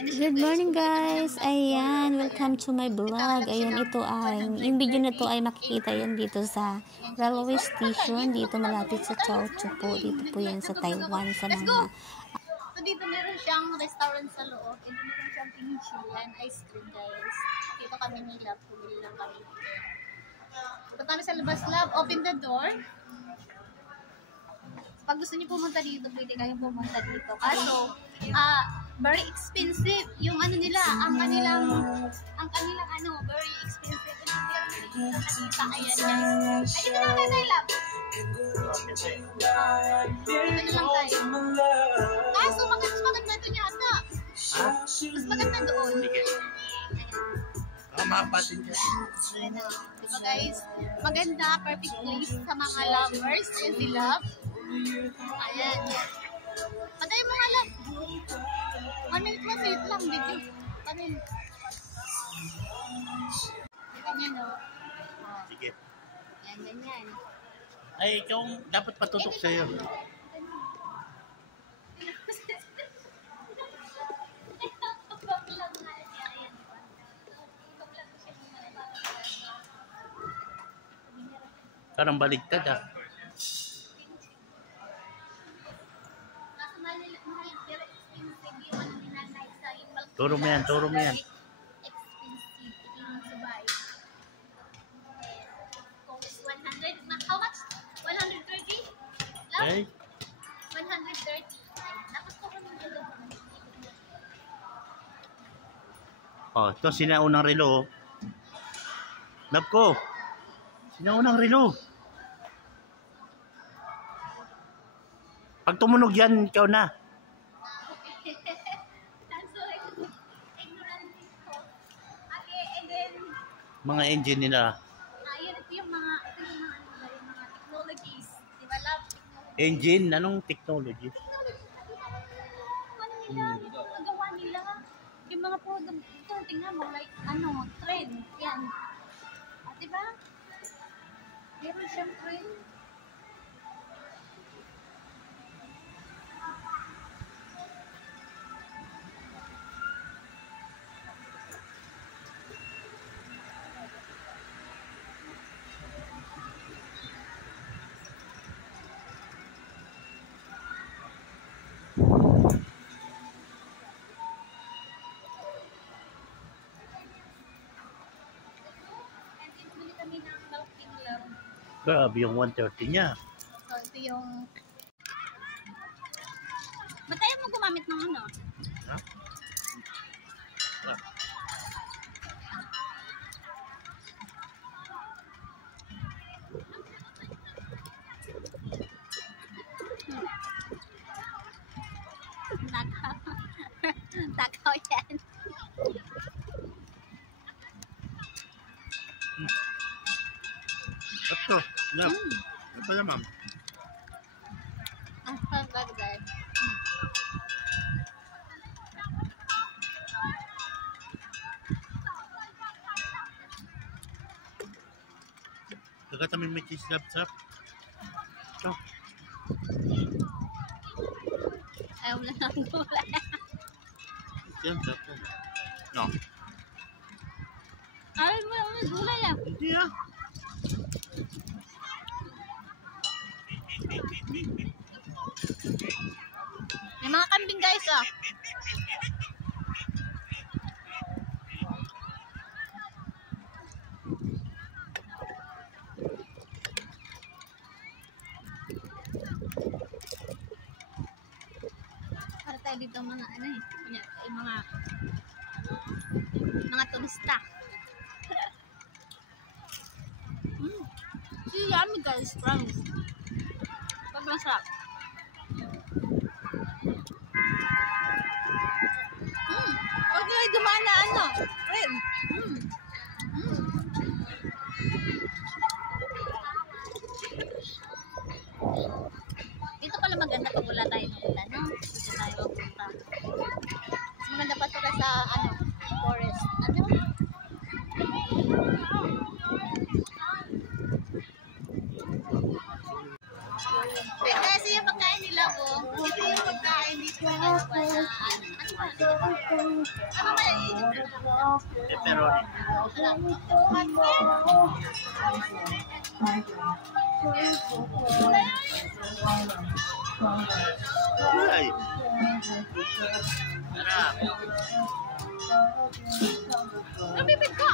Good morning guys! Ayan, welcome to my vlog. Ayan, ito ay, yung video na to ay makikita yan dito sa railway station, dito malapit sa Chaochu po. Dito po yan sa Taiwan, sa mga... So dito meron siyang restaurant sa loob, and meron siyang pinichilan ice cream guys. Dito kami nila, pumili lang kami. Punta kami sa labas lab, open the door. Pag gusto niyo pumunta dito, pwede kayong pumunta dito. Kaso, very expensive yung ano nila, ang kanilang very expensive. Hindi nakita, ayan guys. Ay, dito na tayo tayo lab. Dito na lang tayo. Kaso, mas maganda doon yata. Mas maganda doon. Mapatin dyan. Diba guys? Maganda, perfect place sa mga lovers. Ayan si Love. Ayan. Patay mga love. 1 minute lang. Video. Panin. Ganyan o. Sige. Yan, ganyan. Ay, ikaw dapat patutok sa'yo. Parang baligtad ah. Turo mo yan, turo mo yan. Expensive in Dubai. Cost 100. How much? 130? Okay. 130. Dapat ko kung dito. Oh, ito sinaunang relo. Love ko. Sinaunang relo. Pag tumunog yan, ikaw na. Mga engine nila. Ito yung mga technologies. Diba, love technology? Engine? Anong technology? Ano nila? Yung mga gawa nila. Yung mga product. Ito, tingnan mo, like, trend. Yan. Diba? Meron siyang trend. Grabe yung 130 niya. So, ito yung... Ba't tayo mo gumamit ng ano? Ha? Takaw yan. Ito, love. Ano pala ma'am? Ang pagbagal. Kagatamin may cheese love sap. Ito. Ayaw lang ang gulay. Yan, sap. No. Ayaw mo lang ang gulay ah. Hindi ah. May mga kambing guys ah. Para tayo dito mga mga turista. See, yummy guys, promise. Masarap. Huwag nyo dumaan na ano. Rin. Dito pala maganda pag wala tayo ng ulan, no? Dito tayo punta. Mas maganda pa ito sa forest. Ano? Kasi yung pagkain nila ko, ito yung pagkain dito. Ano ba? Ano ba yan? Pepperoni. Gulay. Sarap. Nabibig ka.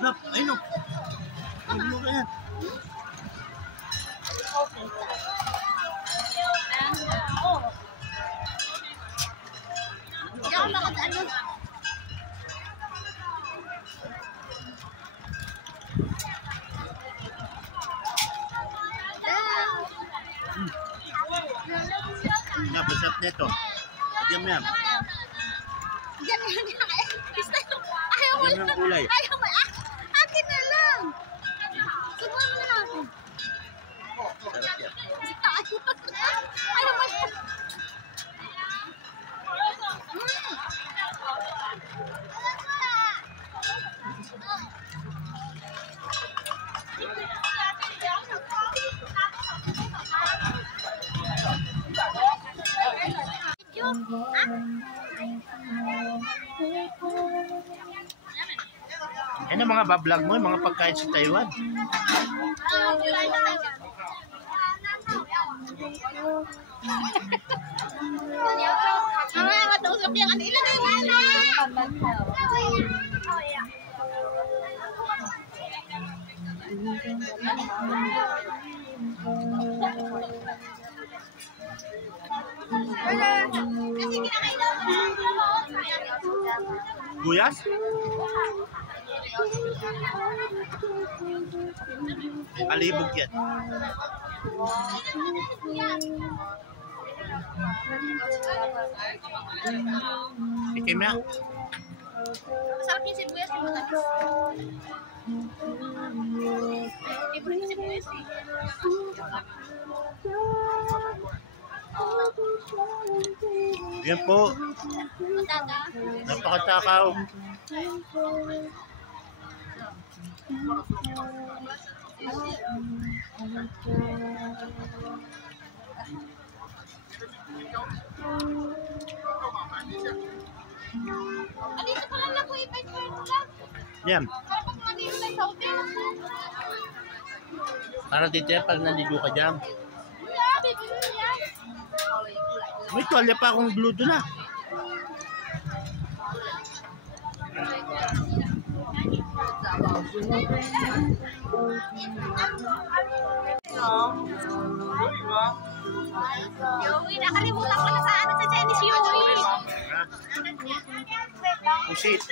Nap, ay no. Ano ka yan? Hindi ako ano. Nap, masarap nito. Diyan mo yan. Yan. Ayaw mo Diyan mo lang. yung gulay. Ayaw mo. Akin na lang. Subukan mo na ako. Sarap yan. Ayaw mo lang. Yan ang mga bablog mo, yung mga pagkain sa Taiwan. Matusok yung ano. Ilagay mo na. Kasi kinakailangan mo. Buyas? Alibog yan. Ikim na. Masarap yung sibuyas yung matamis. Libre yung sibuyas eh. Yan po. Matata. Napakatakaw. Dito pa lang na po i-pay ko lang. Yan. Para pag nandito tayo sa hotel. Para dito yan pag naligo ka dyan. Kuya, bibili mo yan. May tuwalya pa akong glue doon ah. Yowie, nakalimutan ko na sa ano sa Chinese Yowie. Pusit.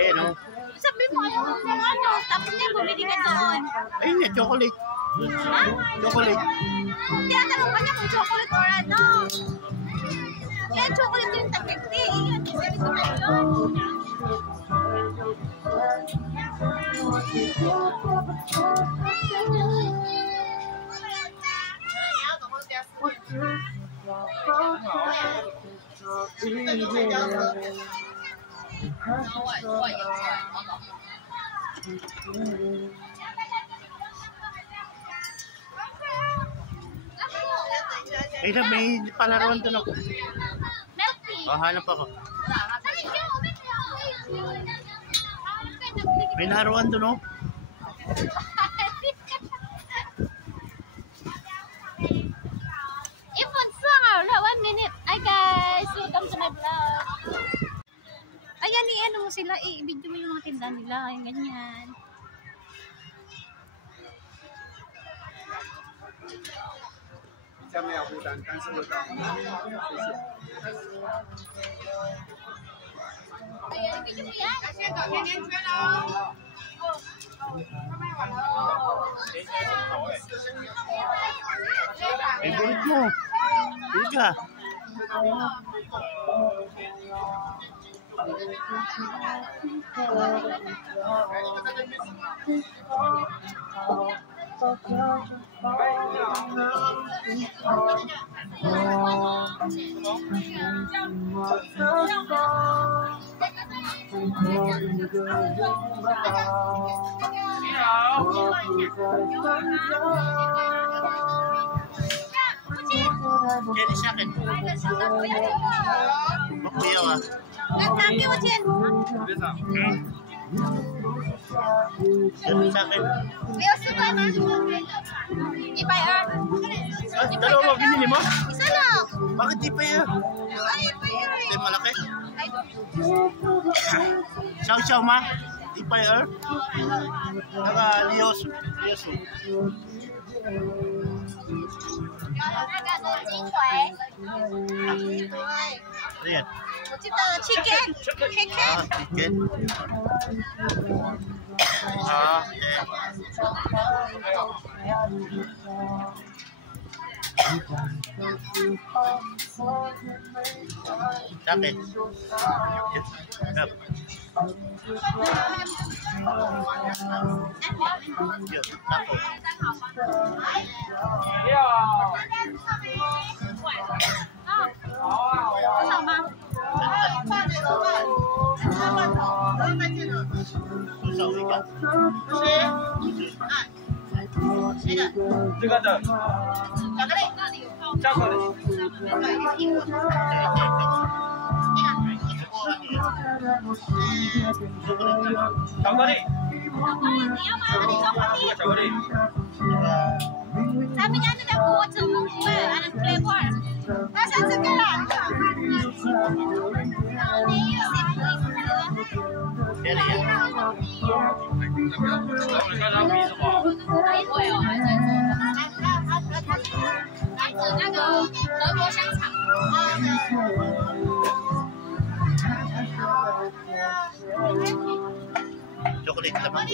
Ayan o. Sabi mo, ayaw mo ng ano. Tapos niya, bumili ka doon. Ayun nga, chocolate. Ha? Chocolate. Tinatanong ka niya kung chocolate or ano. Yan, chocolate yung tag-50. Yan, sabi ko na yun. Eh, may palaruan doon ako. Milk tea. Oh, hanap ako. May laruan doon oh. Ipon song, 1 minute. Hi guys, welcome to my vlog. Ayan, i-ano mo sila, i-video mo yung mga tinda nila, yung ganyan. Ayan, video mo yan. Favorite mo. Pili ka. Jenny sa akin. Makuyaw ah. Thank you, Chen. Jenny sa akin. May usugan na. Ipay Earth. Ah, dalawa binili mo? Isa lang. Bakit di pa yan? Ay, Ipay Earth. Ito yung malaki. Ay, Chow ma. Di pa yan. Naka Lios. Lios. 那个是鸡腿。 Ano yan? 我记得 chicken。Ah, chicken. Ah, okay. Sakit. Sarap. Yun, tapo. 多少吗？ Susaw ikaw. 这个的，加口的， 巧克力， 你要吗？你巧克力。巧克力， Sabi niya nila po sa mga anong flavor. Nasa ka lang. Cherry yan. 你看它比什么？来自那个德国香肠。 Chocolate naman.